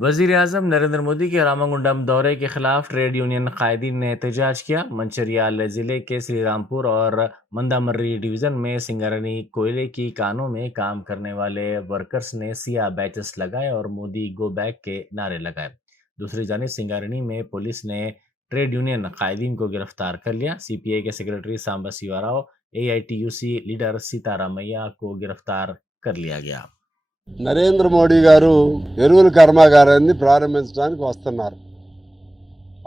वज़ीर-ए-आज़म नरेंद्र मोदी के रामागुंडम दौरे के खिलाफ ट्रेड यूनियन कायदीन ने एहतजाज किया। मंचिर्याल जिले के श्रीरामपुर और मंदामर्री डिवीज़न में सिंगरनी कोयले की कानों में काम करने वाले वर्कर्स ने सिया बैचेस लगाए और मोदी गो बैक के नारे लगाए। दूसरी जानिब सिंगरनी में पुलिस ने ट्रेड यूनियन कायदीन को गिरफ्तार कर लिया। सीपीआई के secretary Samba Shivarao, AITUC leader Sitaramayya को गिरफ्तार कर लिया गया। నరేంద్ర మోడీ గారు ఎరువుల కర్మాగారాన్ని ప్రారంభించడానికి వస్తున్నారు.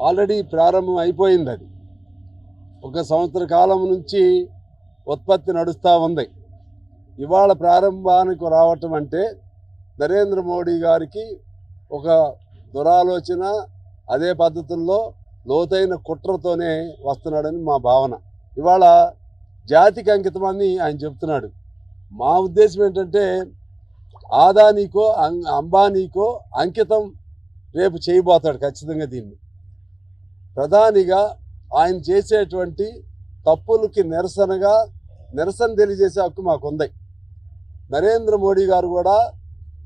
ఆల్రెడీ ప్రారంభం అయిపోయింది. అది ఒక సంవత్సర కాలం నుంచి ఉత్పత్తి నడుస్తూ ఉంది. ఇవాళ ప్రారంభానికి రావటం అంటే నరేంద్ర మోడీ గారికి ఒక దురాలోచన, అదే పద్ధతుల్లో లోతైన కుట్రతోనే వస్తున్నాడని మా భావన. ఇవాళ జాతికి అంకితమని ఆయన చెప్తున్నాడు. మా ఉద్దేశం ఏంటంటే ఆదానీకో అంబానీకో అంకితం రేపు చేయబోతాడు ఖచ్చితంగా. దీన్ని ప్రధానిగా ఆయన చేసేటువంటి తప్పులకి నిరసన తెలియజేసే హక్కు మాకుంది. నరేంద్ర మోడీ గారు కూడా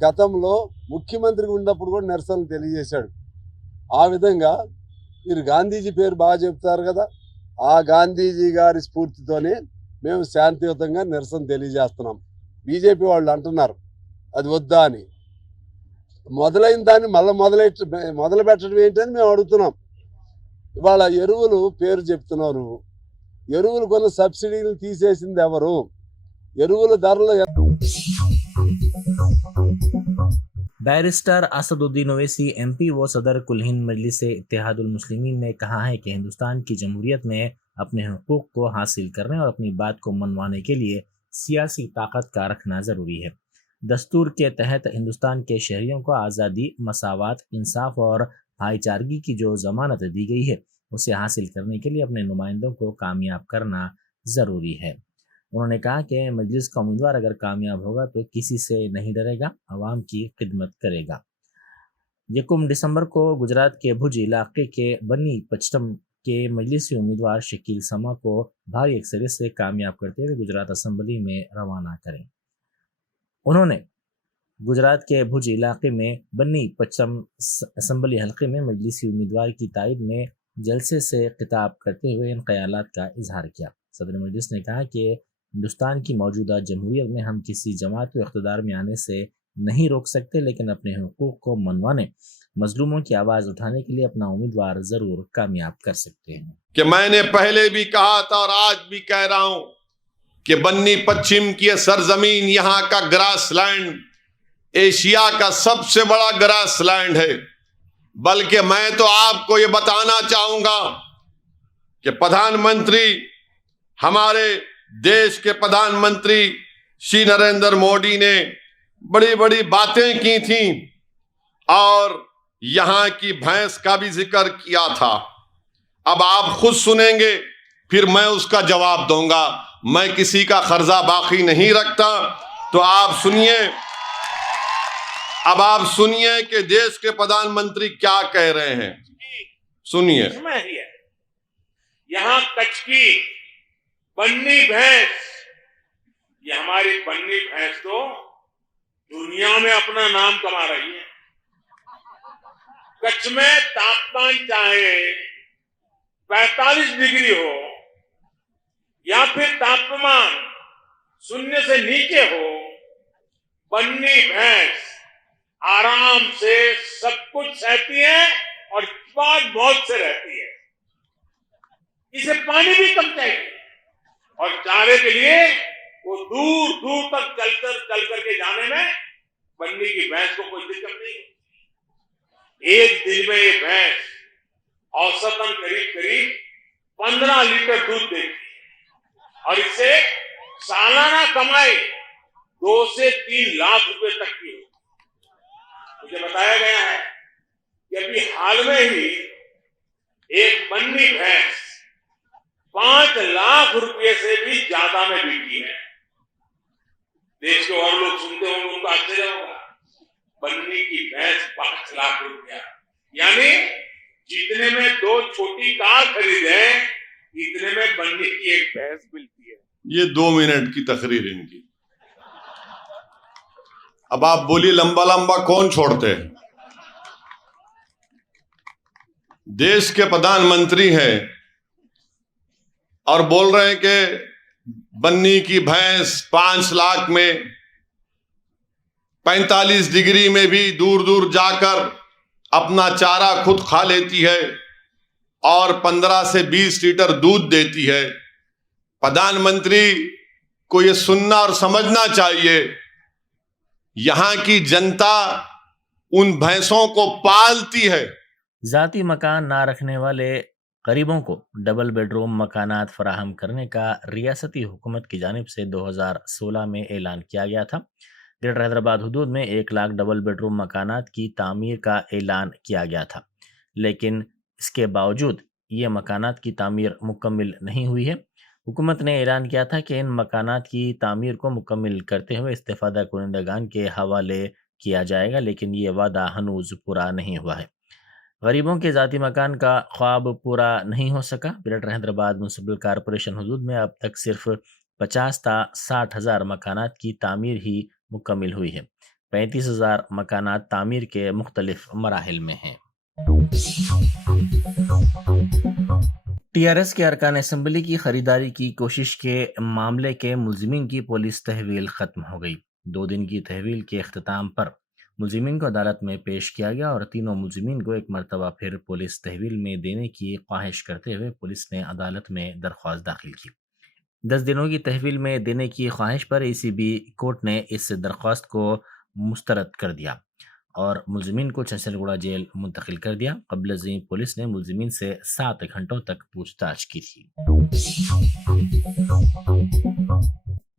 గతంలో ముఖ్యమంత్రిగా ఉన్నప్పుడు కూడా నిరసనలు తెలియజేశాడు. ఆ విధంగా మీరు గాంధీజీ పేరు బాగా చెప్తారు కదా, ఆ గాంధీజీ గారి స్ఫూర్తితోనే మేము శాంతియుతంగా నిరసన తెలియజేస్తున్నాం. బీజేపీ వాళ్ళు అంటున్నారు అది వద్దా అని. మొదలైన దాన్ని మళ్ళీ మొదలు పెట్టడం ఏంటని మేము అడుగుతున్నాం. ఇవాళ ఎరువులు పేరు చెప్తున్నారు. ఎరువులు కొన్న సబ్సిడీలు తీసేసింది ఎవరు? ఎరువుల ధరలు बैरिस्टर असदुद्दीन ओवैसी एमपी व सदर कुल हिंद मजलिस इत्तेहादुल मुस्लिमीन ने कहा है कि हिंदुस्तान की जमहूरियत में अपने हुकूक को हासिल करने और अपनी बात को मनवाने के लिए सियासी ताकत का रखना ज़रूरी है। दस्तूर के तहत हिंदुस्तान के शहरियों को आज़ादी, मसावत, इंसाफ और भाईचारगी की जो ज़मानत दी गई है उसे हासिल करने के लिए अपने नुमाइंदों को कामयाब करना ज़रूरी है। उन्होंने कहा कि मजलिस का उम्मीदवार अगर कामयाब होगा तो किसी से नहीं डरेगा, अवाम की खिदमत करेगा। 1 दिसंबर को गुजरात के भुज इलाके के बन्नी पचटम के मजलिसी उम्मीदवार शकील समा को भारी अक्सरियत से कामयाब करते हुए गुजरात असम्बली में रवाना करें। उन्होंने गुजरात के भुज इलाके में बन्नी पचटम असम्बली हल्के में मजलिसी उम्मीदवार की तायद में जलसे से खिताब करते हुए इन ख्यालात का इजहार किया। सदर मजलिस ने कहा कि हिंदुस्तान की मौजूदा जमहूरियत में हम किसी जमात को इख्तिदार में आने से नहीं रोक सकते, लेकिन अपने हुकूक को मनवाने, मजलूमों की आवाज़ उठाने के लिए अपना उम्मीदवार ज़रूर कामयाब कर सकते हैं। कि मैंने पहले भी कहा था और आज भी कह रहा हूं कि बन्नी पश्चिम की सरजमीन, यहाँ का ग्रास लैंड एशिया का सबसे बड़ा ग्रास लैंड है। बल्कि मैं तो आपको ये बताना चाहूंगा कि प्रधानमंत्री, हमारे देश के प्रधानमंत्री श्री नरेंद्र मोदी ने बड़ी बड़ी बातें की थी और यहां की भैंस का भी जिक्र किया था। अब आप खुद सुनेंगे, फिर मैं उसका जवाब दूंगा। मैं किसी का कर्जा बाकी नहीं रखता, तो आप सुनिए। अब आप सुनिए कि देश के प्रधानमंत्री क्या कह रहे हैं। सुनिए। यहाँ कच्छ की बन्नी भैंस, ये हमारी बन्नी भैंस तो दुनिया में अपना नाम कमा रही है। कच्छ में तापमान चाहे 45 डिग्री हो या फिर तापमान 0 से नीचे हो, बन्नी भैंस आराम से सब कुछ सहती है और बहुत से रहती है। इसे पानी भी कम चाहिए और चारे के लिए वो दूर दूर तक चल करके जाने में बन्नी की भैंस को कोई दिक्कत नहीं। एक दिन में ये भैंस औसतन करीब 15 लीटर दूध देती और इससे सालाना कमाई 2 से 3 लाख रुपए तक की होती। मुझे बताया गया है कि अभी हाल में ही एक बन्नी भैंस 5 लाख रुपए से भी ज्यादा में बिकी है। देश के और लोग सुनते होंगे, उनको आश्चर्य होगा। बन्नी की भैंस 5 लाख रुपया, यानी जितने में 2 छोटी कार खरीदे इतने में बन्नी की एक भैंस मिलती है। ये 2 मिनट की तकरीर इनकी। अब आप बोलिए लंबा लंबा कौन छोड़ते हैं? देश के प्रधानमंत्री हैं और बोल रहे हैं कि बन्नी की भैंस 5 लाख में 45 डिग्री में भी दूर दूर जाकर अपना चारा खुद खा लेती है और 15 से 20 लीटर दूध देती है। प्रधानमंत्री को यह सुनना और समझना चाहिए, यहां की जनता उन भैंसों को पालती है। ज़ाती मकान ना रखने वाले गरीबों को डबल बेडरूम मकानात फराहम करने का रियासती हुकूमत की जानिब से 2016 में ऐलान किया गया था। ग्रेटर हैदराबाद हुदूद में 1 लाख डबल बेडरूम मकानात की तामीर का ऐलान किया गया था, लेकिन इसके बावजूद ये मकानात की तामीर मुकम्मल नहीं हुई है। हुकूमत ने ऐलान किया था कि इन मकानात की तामीर को मुकम्मल करते हुए इस्तेफादा कुनिंदगान के हवाले किया जाएगा, लेकिन ये वादा हनूज पूरा नहीं हुआ है। गरीबों के ज़ाती मकान का ख्वाब पूरा नहीं हो सका। ग्रेटर हैदराबाद म्युनिसिपल कॉरपोरेशन हुदूद में अब तक सिर्फ 50 ता 60 हज़ार मकानात की तामीर ही मुकम्मल हुई है। 35,000 मकानात तामीर के मुख्तलिफ मराहिल में हैं। TRS के अरकान असम्बली की खरीदारी की कोशिश के मामले के मुलजिमीन की पुलिस तहवील ख़त्म हो गई। 2 दिन की तहवील के अख्ताम पर मुलजिमीन को अदालत में पेश किया गया और तीनों मुलजिमीन को एक मरतबा फिर पुलिस तहवील में देने की ख्वाहिश करते हुए पुलिस ने अदालत में दरख्वास्त दाखिल की। 10 दिनों की तहवील में देने की ख्वाहिश पर ACB कोर्ट ने इस दरख्वास्त को मुस्तरद कर दिया और मुलजिमीन को चंचलगुड़ा जेल मुंतकिल कर दिया। कबल ज़ीं पुलिस ने मुलजिमीन से 7 घंटों तक पूछताछ की थी।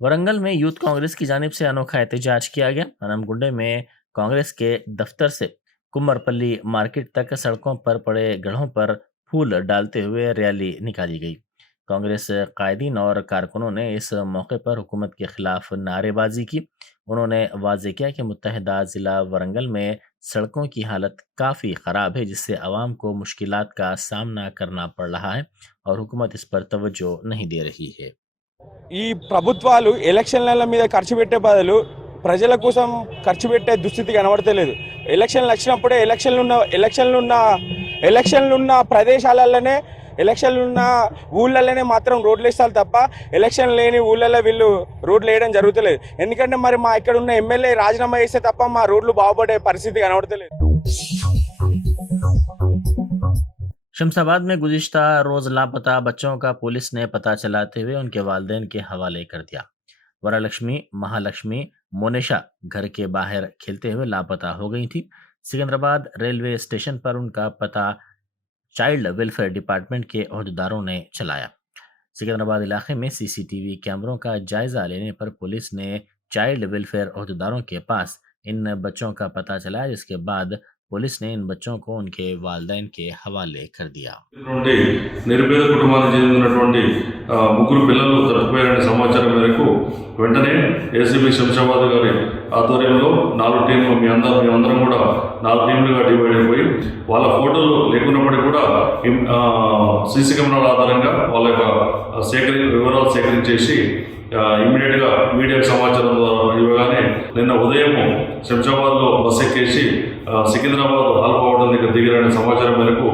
वरंगल में यूथ कांग्रेस की जानिब से अनोखा एहतजाज किया गया। अनमगुंडे में कांग्रेस के दफ्तर से कुम्मरपल्ली मार्केट तक सड़कों पर पड़े गढ़ों पर फूल डालते हुए रैली निकाली गई। कांग्रेस कायदीन और कारकुनों ने इस मौके पर हुकूमत के खिलाफ नारेबाजी की। उन्होंने वाज़ेह किया कि मुत्तहिदा ज़िला वरंगल में सड़कों की हालत काफ़ी ख़राब है, जिससे आवाम को मुश्किलात का सामना करना पड़ रहा है और हुकूमत इस पर तवज्जो नहीं दे रही है। ఈ ప్రభుత్వాలు ఎలక్షన్ల మీద ఖర్చు పెట్టే బదులు ప్రజల కోసం ఖర్చు పెట్టే దుస్థితి కనబడతలేదు. ఎలక్షన్లు వచ్చినప్పుడే ఎలక్షన్లు ఉన్న ప్రదేశాలలోనే ఎలక్షన్లు ఉన్న ఊళ్ళలోనే మాత్రం రోడ్లు వేస్తారు తప్ప ఎలక్షన్ లేని ఊళ్ళలో వీళ్ళు రోడ్లు వేయడం జరుగుతలేదు. ఎందుకంటే మరి మా ఇక్కడ ఉన్న ఎమ్మెల్యే రాజీనామా చేస్తే తప్ప మా రోడ్లు బాగుపడే పరిస్థితి కనబడతలేదు. शमशाबाद में गुज़िश्ता रोज़ लापता बच्चों का पुलिस ने पता चलाते हुए उनके वालिदैन के हवाले कर दिया। वरलक्ष्मी, महालक्ष्मी, मोनिशा घर के बाहर खेलते हुए लापता हो गई थी। सिकंदराबाद रेलवे स्टेशन पर उनका पता चाइल्ड वेलफेयर डिपार्टमेंट के अहदेदारों ने चलाया। सिकंदराबाद इलाके में CCTV कैमरों का जायजा लेने पर पुलिस ने चाइल्ड वेलफेयर अहदेदारों के पास इन बच्चों का पता चलाया, जिसके बाद पुलिस ने इन बच्चों को उनके वालिदैन के हवाले कर दिया। నిరుపేద కుటుంబానికి చెందినటువంటి ముగ్గురు పిల్లలు తప్పిపోయారనే సమాచారం మేరకు వెంటనే ACB శంషాబాద్ గారి ఆధ్వర్యంలో 4 టీంలు మేమందరం కూడా 4 టీంలుగా డివైడ్ అయిపోయి వాళ్ళ ఫోటోలు లేకున్నప్పటికీ కూడా CC కెమెరాల ఆధారంగా వాళ్ళ యొక్క వివరాలు సేకరించేసి ఇమ్మీడియట్గా మీడియాకు సమాచారం ఇవ్వగానే నిన్న ఉదయం శంషాబాద్లో బస్ ఎక్కేసి సికింద్రాబాద్ ఆల్ఫా హోటల్ దగ్గర దిగారనే సమాచారం మేరకు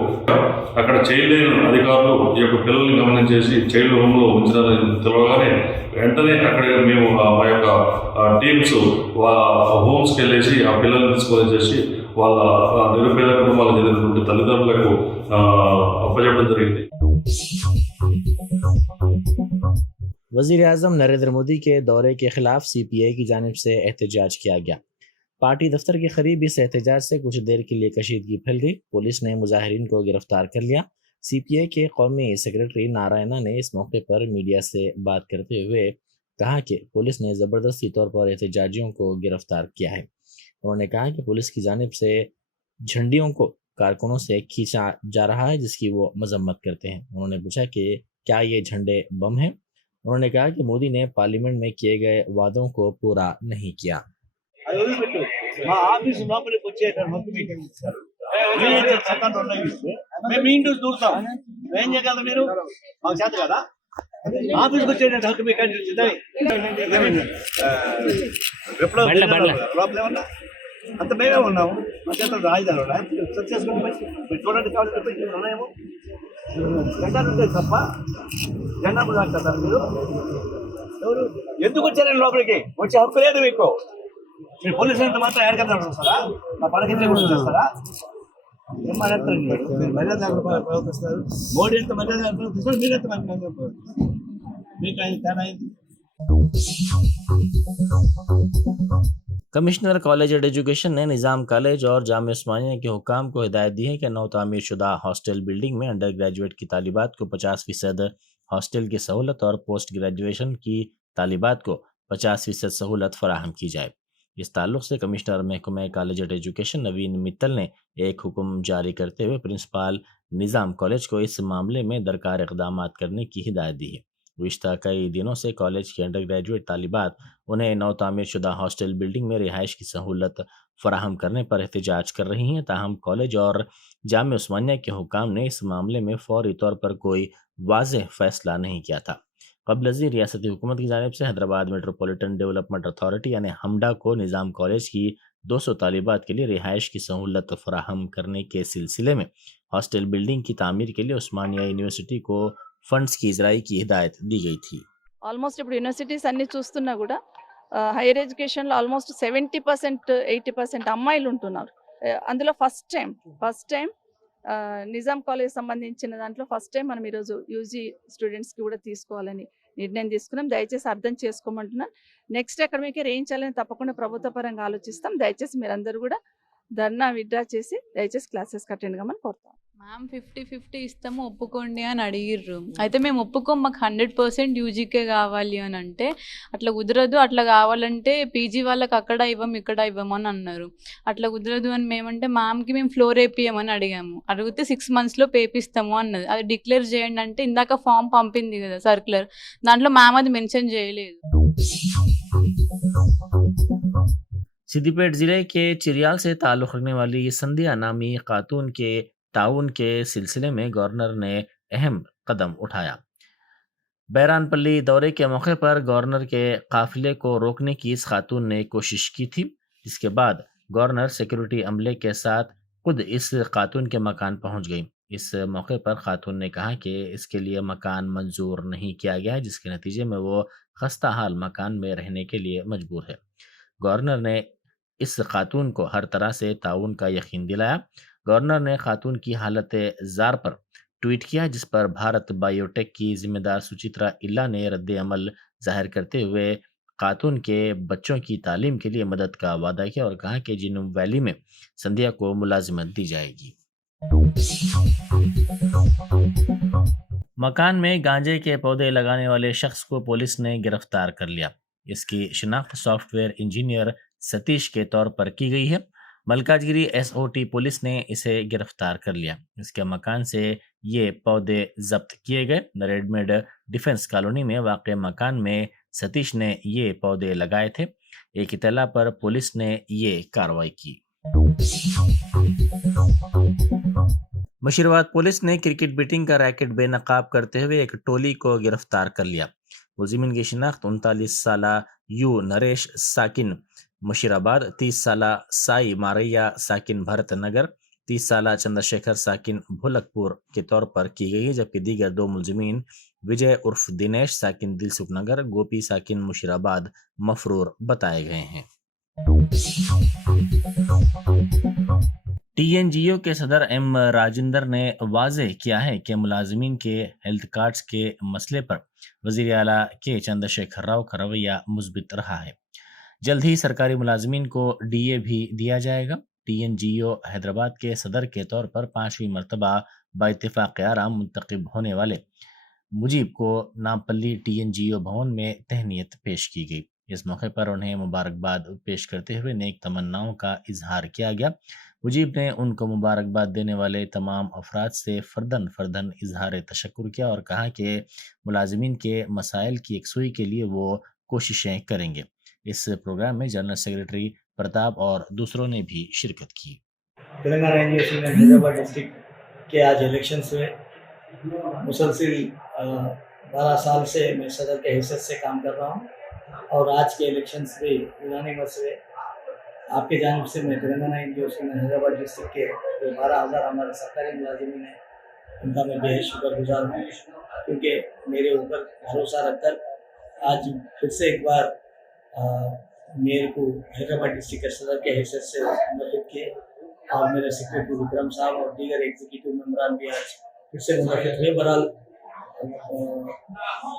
అక్కడ చైల్డ్ లైన్ అధికారులు ఈ యొక్క పిల్లల్ని గమనించేసి చైల్డ్ హోమ్లో ఉంచినారని తెలవగానే వెంటనే అక్కడ మేము మా యొక్క టీమ్స్ హోమ్స్కి వెళ్ళేసి ఆ పిల్లల్ని తీసుకొని వచ్చేసి వాళ్ళ నిరుపేద కుటుంబాలకు చెందినటువంటి తల్లిదండ్రులకు అప్పచెప్పడం జరిగింది. वज़ीर-ए-आज़म नरेंद्र मोदी के दौरे के खिलाफ CPI की जानिब से एहतजाज किया गया। पार्टी दफ्तर के करीब इस एहतजाज से कुछ देर के लिए कशीदगी फैल गई। पुलिस ने मुजाहिरीन को गिरफ्तार कर लिया। CPI के कौमी सेक्रेटरी नारायणा ने इस मौके पर मीडिया से बात करते हुए कहा कि पुलिस ने ज़बरदस्ती तौर पर एहतजाजियों को गिरफ्तार किया है। उन्होंने कहा कि पुलिस की जानिब से झंडियों को कारकुनों से खींचा जा रहा है, जिसकी वो मजम्मत करते हैं। उन्होंने पूछा कि क्या ये झंडे बम हैं। उन्होंने कहा कि मोदी ने पार्लियामेंट में किए गए वादों को पूरा नहीं किया। అంత మేమే ఉన్నాము మా చేత రాజధాని సెట్ చేసుకోండి మీరు చూడండి కావాలి చెప్పి ఉన్నాయేమో జెండా ఉంటే తప్ప జెండా కూడా కదా మీరు ఎవరు ఎందుకు వచ్చారండి లోపలికి వచ్చే హక్కు లేదు మీకు మీరు పోలీసులు ఎంత మాత్రం ఎక్కడికన్నా వస్తారా నా పడకింటే కూడా చేస్తారా ఏం మాట్లాడతారు మీరు మర్యాద ప్రవర్తిస్తారు మోడీ ఎంత మర్యాద ప్రవర్తిస్తారు మీరు ఎంత మర్యాద మీకు ఆయన తేడా అయింది कमिश्नर कॉलेज एड एजुकेशन ने निज़ाम कॉलेज और जामिया उस्मानिया के हुकाम को हिदायत दी है कि नौ तामीर शुदा हॉस्टल बिल्डिंग में अंडर ग्रेजुएट की तालिबात को 50% हॉस्टल की सहूलत और पोस्ट ग्रेजुएशन की तालिबात को 50% सहूलत फराहम की जाए। इस ताल्लुक से कमिश्नर महकमा कॉलेज एड एजुकेशन नवीन मित्तल ने एक हुक्म जारी करते हुए प्रिंसिपाल निज़ाम कॉलेज को इस मामले में दरकार इक़दाम करने की हिदायत दी है। गुज़िश्ता कई दिनों से कॉलेज की अंडर ग्रेजुएट तालिबात उन्हें नौ तामीर शुदा हॉस्टल बिल्डिंग में रिहाइश की सहूलत फराहम करने पर एहतजाज कर रही हैं। ताहम कॉलेज और जामिया उस्मानिया के हुकाम ने इस मामले में फौरी तौर पर कोई वाज़ेह फैसला नहीं किया था। क़ब्ल रियासती हुकूमत की जानिब से हैदराबाद मेट्रोपॉलिटन डेवलपमेंट अथॉरिटी यानी हमडा को निज़ाम कॉलेज की 200 तालिबात के लिए रिहाइश की सहूलत फराहम करने के सिलसिले में हॉस्टल बिल्डिंग की तामीर के लिए उस्मानिया यूनिवर्सिटी को फंड्स की इजराई की हिदायत दी गई थी। ఆల్మోస్ట్ ఇప్పుడు యూనివర్సిటీస్ అన్ని చూస్తున్నా కూడా హైయర్ ఎడ్యుకేషన్లో ఆల్మోస్ట్ 70% 80% అమ్మాయిలు ఉంటున్నారు. అందులో ఫస్ట్ టైం నిజాం కాలేజ్ సంబంధించిన దాంట్లో ఫస్ట్ టైం మనం ఈరోజు యూజీ స్టూడెంట్స్కి కూడా తీసుకోవాలని నిర్ణయం తీసుకున్నాం. దయచేసి అర్థం చేసుకోమంటున్నాను. నెక్స్ట్ అకాడమిక్ ఇయర్ ఏం చేయాలని తప్పకుండా ప్రభుత్వ పరంగా ఆలోచిస్తాం. దయచేసి మీరందరూ కూడా ధర్నా విత్డ్రా చేసి దయచేసి క్లాసెస్కి అటెండ్ కమ్మని కోరుతాం. మ్యామ్ 50-50 ఇస్తాము ఒప్పుకోండి అని అడిగిర్రు. అయితే మేము ఒప్పుకోం, మాకు 100% యూజీకే కావాలి అని అంటే అట్లా కుదరదు, అట్లా కావాలంటే పీజీ వాళ్ళకి అక్కడ ఇవ్వం ఇక్కడ ఇవ్వమని అన్నారు. అట్లా కుదరదు అని మేమంటే మ్యామ్కి మేము ఫ్లోర్ వేపియమని అడిగాము. అడిగితే 6 monthsలో పేపిస్తాము అన్నది. అది డిక్లేర్ చేయండి అంటే ఇందాక ఫామ్ పంపింది కదా సర్క్యులర్, దాంట్లో మ్యామ్ అది మెన్షన్ చేయలేదు. सिद्दीपेट ज़िले के चिरियाल से ताल्लुक़ रखने वाली संध्या नामी खातून के ताउन के सिलसिले में गवर्नर ने अहम कदम उठाया। बैरानपल्ली दौरे के मौके पर गवर्नर के काफिले को रोकने की इस खातून ने कोशिश की थी, जिसके बाद गवर्नर सिक्योरिटी अमले के साथ खुद इस खातून के मकान पहुंच गई। इस मौके पर खातून ने कहा कि इसके लिए मकान मंजूर नहीं किया गया है, जिसके नतीजे में वो खस्ता हाल मकान में रहने के लिए मजबूर है। गवर्नर ने इस खातून को हर तरह से ताउन का यकीन दिलाया। गवर्नर ने खातून की हालत जार पर ट्वीट किया, जिस पर भारत बायोटेक की जिम्मेदार सुचित्रा इल्ला ने रद्द अमल जाहिर करते हुए खातून के बच्चों की तालीम के लिए मदद का वादा किया और कहा कि जिनूम वैली में संध्या को मुलाजिमत दी जाएगी। मकान में गांजे के पौधे लगाने वाले शख्स को पुलिस ने गिरफ्तार कर लिया। इसकी शिनाख्त सॉफ्टवेयर इंजीनियर सतीश के तौर पर की गई है। मलकाजगिरी SOT पुलिस ने इसे गिरफ्तार कर लिया। इसके मकान से ये पौधे जब्त किए गए। रेडमेड डिफेंस कॉलोनी में वाक़ मकान में सतीश ने ये पौधे लगाए थे। एक इत्तला पर पुलिस ने ये कार्रवाई की। मुशीराबाद पुलिस ने क्रिकेट बेटिंग का रैकेट बेनकाब करते हुए एक टोली को गिरफ्तार कर लिया। मुलजिमिन की शिनाख्त 39 साला यू नरेश साकिन मुशीराबाद, 30 साला साई मारैया साकिन भरत नगर, 30 साला चंद्रशेखर साकिन भुलकपुर के तौर पर की गई है, जबकि दीगर 2 मुलजिमीन विजय उर्फ दिनेश साकिन दिलसुख नगर, गोपी साकिन मुशीराबाद मफरूर बताए गए हैं। TNGO के सदर M राजेंद्र ने वाज़ेह किया है कि मुलाजिमीन के हेल्थ कार्ड्स के मसले पर वज़ीर आला के चंद्रशेखर राव का रवैया मुस्बित रहा है। जल्द ही सरकारी मुलाजिमीन को DA भी दिया जाएगा। TNGO हैदराबाद के सदर के तौर पर 5वीं मरतबा बाइत्तेफाक आराम मुंतखब होने वाले मुजीब को नामपल्ली TNGO भवन में तहनीत पेश की गई। इस मौके पर उन्हें मुबारकबाद पेश करते हुए नेक तमन्नाओं का इजहार किया गया। मुजीब ने उनको मुबारकबाद देने वाले तमाम अफराद से फर्दन इजहार तशक्कुर किया और कहा कि मुलाजिमीन के मसाइल की यकसुई के लिए वो कोशिशें करेंगे। इस प्रोग्राम में जनरल सेक्रेटरी प्रताप और दूसरों ने भी शिरकत की। तेलंगाना एनजीओसी में हैदराबाद डिस्ट्रिक्ट के आज इलेक्शंस हुए। मुसलसिल 12 साल से मैं सदर के हैसियत से काम कर रहा हूँ और आज के इलेक्शंस भी यूनानिमस हुए। आपके जानिब से मैं तेलंगाना एनजीओ हैदराबाद डिस्ट्रिक्ट के जो 12,000 हमारे सरकारी मुलाजिमीन हैं उनका मैं बेहद शुक्रगुजार हूँ, क्योंकि मेरे ऊपर भरोसा रखकर आज फिर से एक बार मेरे को हैदराबाद डिस्ट्रिक्ट के सदर के हैसियत से मुनक़िद किए और मेरे सेक्रेटरी विक्रम साहब और दीगर एग्जीक्यूटिव मेम्बरान भी आज फिर से मुनक़िद हुए। बहरहाल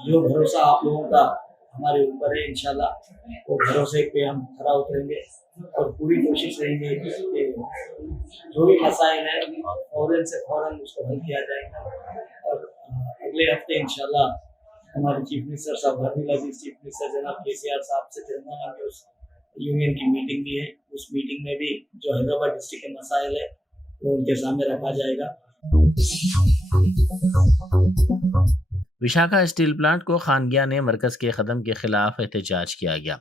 जो भरोसा आप लोगों का हमारे ऊपर है, इंशाल्लाह वो भरोसे पे हम खरा उतरेंगे और पूरी कोशिश रहेंगे कि जो भी मसाइल है फौरन से फौरन उसको हल किया जाएगा। और अगले हफ्ते इंशाल्लाह हमारे चीफ मिनिस्टर साहब गर्मीला जी, चीफ मिनिस्टर जनाब केसीआर साहब से तेलंगाना यूनियन की मीटिंग भी है। उस मीटिंग में भी जो हैदराबाद डिस्ट्रिक्ट के मसाइल है वो उनके सामने रखा जाएगा। विशाखा स्टील प्लांट को खानगिया ने मरकज के कदम के खिलाफ एहतजाज किया गया।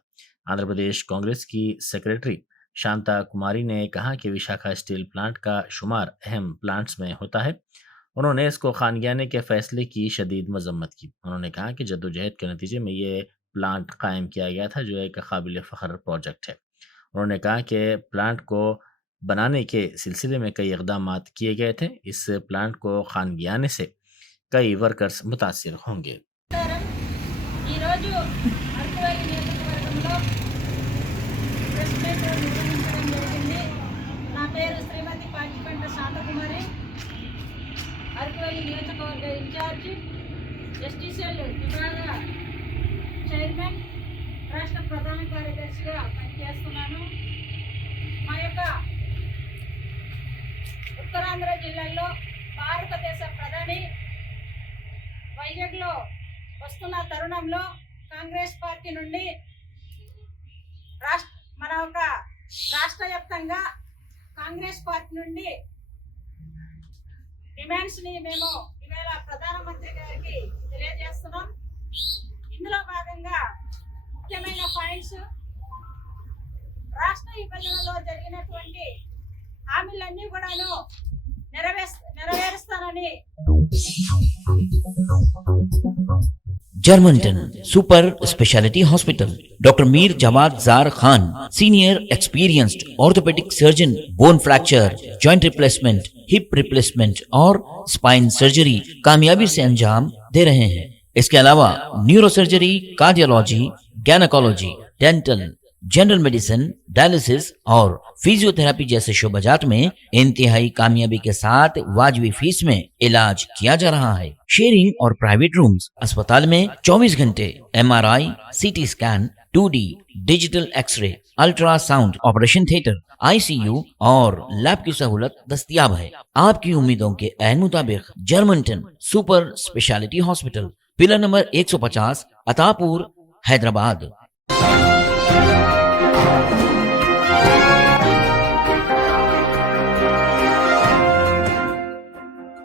आंध्र प्रदेश कांग्रेस की सेक्रेटरी शांता कुमारी ने कहा कि विशाखा स्टील प्लांट का शुमार अहम प्लांट्स में होता है। उन्होंने इसको खानगियाने के फैसले की शदीद मजम्मत की। उन्होंने कहा कि जद्दोजहद के नतीजे में ये प्लांट कायम किया गया था, जो एक काबिल फ़ख्र प्रोजेक्ट है। उन्होंने कहा कि प्लांट को बनाने के सिलसिले में कई इक़दाम किए गए थे। इस प्लांट को खानगियाने से कई वर्कर्स मुतासिर होंगे। నా పేరు శ్రీమతి పాటిపంట శాంతకుమారి, అరకువల్లి నియోజకవర్గ ఇన్ఛార్జ్, ఎస్టీసీఎల్ విభాగ చైర్మన్, రాష్ట్ర ప్రధాన కార్యదర్శిగా పనిచేస్తున్నాను. మా యొక్క ఉత్తరాంధ్ర జిల్లాలో భారతదేశ ప్రధాని వైజాగ్లో వస్తున్న తరుణంలో కాంగ్రెస్ పార్టీ నుండి మన ఒక రాష్ట్ర వ్యాప్తంగా కాంగ్రెస్ పార్టీ నుండి డిమాండ్స్ని మేము ఇవాళ ప్రధానమంత్రి గారికి తెలియజేస్తున్నాం. ఇందులో భాగంగా ముఖ్యమైన పాయింట్స్, రాష్ట్ర విభజనలో జరిగినటువంటి హామీలన్నీ కూడాను నెరవేరుస్తానని Germanten super speciality hospital, doctor Mir Jawad Zar Khan, senior experienced orthopaedic surgeon, bone fracture, joint replacement, hip replacement और स्पाइन सर्जरी कामयाबी से अंजाम दे रहे हैं। इसके अलावा neurosurgery, cardiology, gynaecology, dental, general medicine, dialysis और फिजियोथेरेपी जैसे शोबाजात में इंतहाई कामयाबी के साथ वाजबी फीस में इलाज किया जा रहा है। शेयरिंग और प्राइवेट रूम्स, अस्पताल में 24 घंटे MRI, CT scan, 2D digital x-ray, ultrasound, operation theatre, ICU और लैब की सहूलत दस्तयाब है। आपकी उम्मीदों के ऐन मुताबिक Germanten super speciality hospital, pillar number 150, Attapur, Hyderabad.